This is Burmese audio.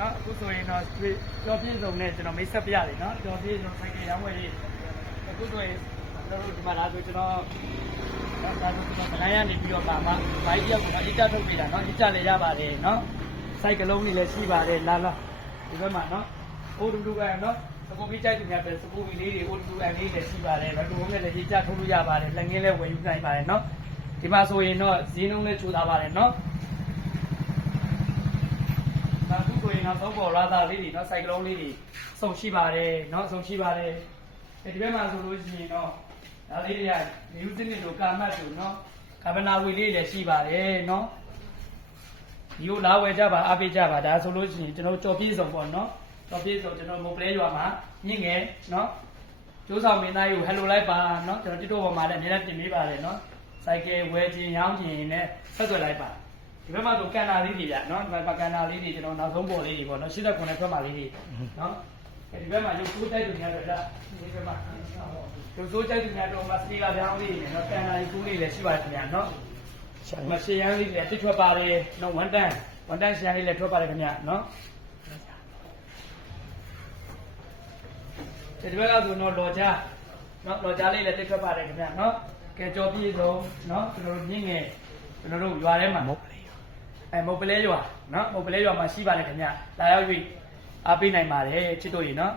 နော်အခုဆိုရင်တော့ကြော်ပြည့်စုံနဲ့ကျွန်တော်မိတ်ဆက်ပြရတယ်နော်ကြော်ပြည့်စုံဆိုင်ကရောင်းဝယ်ရေးအခုဆိုရင်ကျွန်တော်တို့ဒီမှာလာဆိုကျွန်တော်ဒါဆိုကျွန်တော်ဗလိုင်းရနေပြီးတော့ပါမှဘိုင်းတယောက်ကအစ်တထုတ်ပေးတာနော်အစ်တလည်းရပါတယ်နော်ဆိုင်ကလုံးတွေလည်းရှိပါတယ်လာဒီဘက်မှာနော်အိုးတူကနော်စကူပြီးကြိုက်သူများပဲစကူပြီးလေးတွေအိုးတူအန်လေးလည်းရှိပါတယ်ဘယ်လိုနဲ့လည်းအစ်တထုတ်လို့ရပါတယ်လက်ငင်းလည်းဝယ်ယူနိုင်ပါတယ်နော်ဒီမှာဆိုရင်တော့ဈေးနှုန်းလည်းချိုးထားပါတယ်နော်အခုဆိုရင်တော့သုံးပေါ်လာတာလေးတွေနော်စိုက်ကလုံးလေးတွေစုံရှိပါတယ်နော်စုံရှိပါတယ်ဒီဘက်မှာဆိုလို့ရှိရင်တော့ဒါလေးတွေကမြူးစနစ်တို့ကာမတ်တို့နော်ကာဗနာဝီလေးလည်းရှိပါတယ်နော်ဒီကိုလာဝယ်ကြပါအားပေးကြပါဒါဆိုလို့ရှိရင်ကျွန်တော်ကြော်ပြေးစုံပေါ့နော်ကြော်ပြေးစုံကျွန်တော်မုတ်ပလဲရွာမှာမြင့်ငယ်နော်ကျိုးဆောင်မင်းသားကြီးကိုဟယ်လိုလိုက်ပါနော်ကျွန်တော်တစ်တော့ပေါ်မှာလည်းအများနဲ့ပြင်ပေးပါတယ်နော်စိုက်ကယ်ဝယ်ခြင်းရောင်းခြင်းနဲ့ဆက်သွယ်လိုက်ပါဒီဘက်မှာဆိုကန်နာလေးတွေပြနော်ဒီဘက်မှာကန်နာလေးတွေကျွန်တော်နောက်ဆုံးပေါ်လေးတွေပေါ့နော်89နဲ့ထွက်မှာလေးတွေနော်ဒီဘက်မှာရုပ်ဆိုးတိုက်သူများတော့လားဒီဘက်မှာရုပ်ဆိုးတိုက်သူများတော့မစတီလာပြောင်းလေးတွေနော်ကန်နာလေးကူးလေးလည်းရှိပါတယ်ခင်ဗျာနော်မရှရန်လေးတွေတစ်ထွက်ပါတယ်နော်ဝန်တန်းရှရန်လေးလည်းထွက်ပါတယ်ခင်ဗျာနော်ဒီဘက်ကဆိုတော့လော်ချာနော်လော်ချာလေးလည်းတစ်ထွက်ပါတယ်ခင်ဗျာနော်ကဲကြော်ပြေဆုံးနော်ကျွန်တော်တို့မြင့်ငယ်ကျွန်တော်တို့ရွာထဲမှာမုတ်ပလဲရွာနော်မုတ်ပလဲရွာမှာရှိပါတယ်ခင်ဗျာလာရောက်၍အားပေးနိုင်ပါတယ်ချစ်တို့ရေနော်